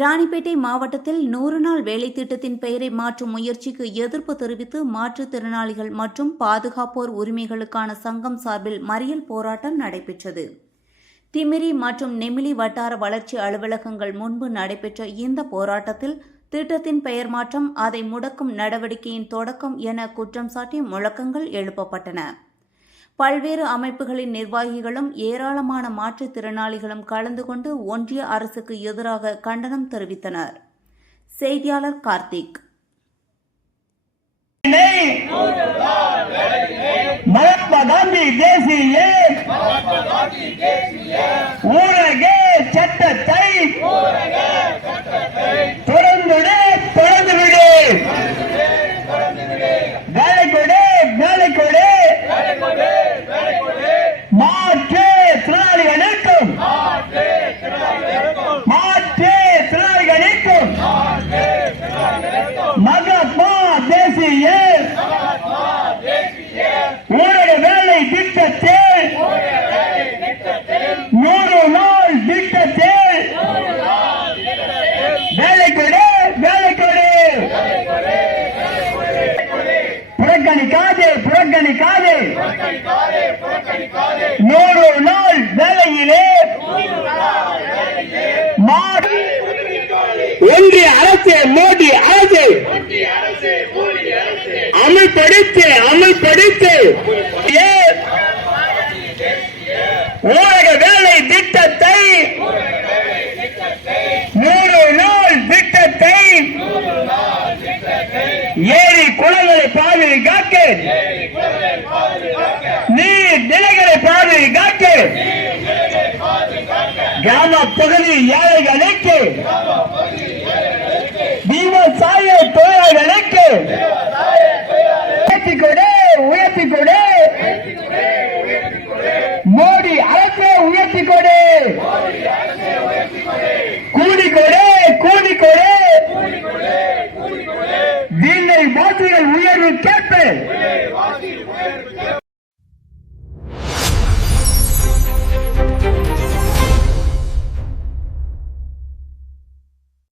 ராணிப்பேட்டை மாவட்டத்தில் 100 நாள் வேலை திட்டத்தின் பெயரை மாற்றும் முயற்சிக்கு எதிர்ப்பு தெரிவித்து மாற்றுத்திறனாளிகள் மற்றும் பாதுகாப்போர் உரிமைகளுக்கான சங்கம் சார்பில் மறியல் போராட்டம் நடைபெற்றது. திமிரி மற்றும் நெமிலி வட்டார வளர்ச்சி அலுவலகங்கள் முன்பு நடைபெற்ற இந்த போராட்டத்தில் திட்டத்தின் பெயர் மாற்றம், அதை முடக்கும் நடவடிக்கையின் தொடக்கம் என குற்றம் சாட்டி முழக்கங்கள் எழுப்பப்பட்டன. பல்வேறு அமைப்புகளின் நிர்வாகிகளும் ஏராளமான மாற்றுத்திறனாளிகளும் கலந்து கொண்டு ஒன்றிய அரசுக்கு எதிராக கண்டனம் தெரிவித்தனர். செய்தியாளர் கார்த்திக். மகாத்மா காந்தி தேசிய ஊரக சட்டத்தை தொடர்ந்துவிடு, வேலை கொடு, வேலை கொடு. மாற்று திறனாளிகளுக்கும் மகாத்மா தேசிய ஊரக வேலை திட்டத்தில் 100 நாள் திட்டத்தில் வேலை கொடு, வேலை கொடு. புறக்கணிக்காதே, புறக்கணிக்காதே. 100 நாள் வேலையிலே ஒன்றிய அரசு, மோடி அரசு அமல்படுத்து ஊரக வேலை திட்டத்தை 100 நாள் திட்டத்தை ஏரி குளங்களை பாதுகாக்க, நீர் நிலைகளை பாதுகாக்க, கிராம பகுதி ஏழைகளுக்கு, விவசாய தொழிலாளர்களுக்கு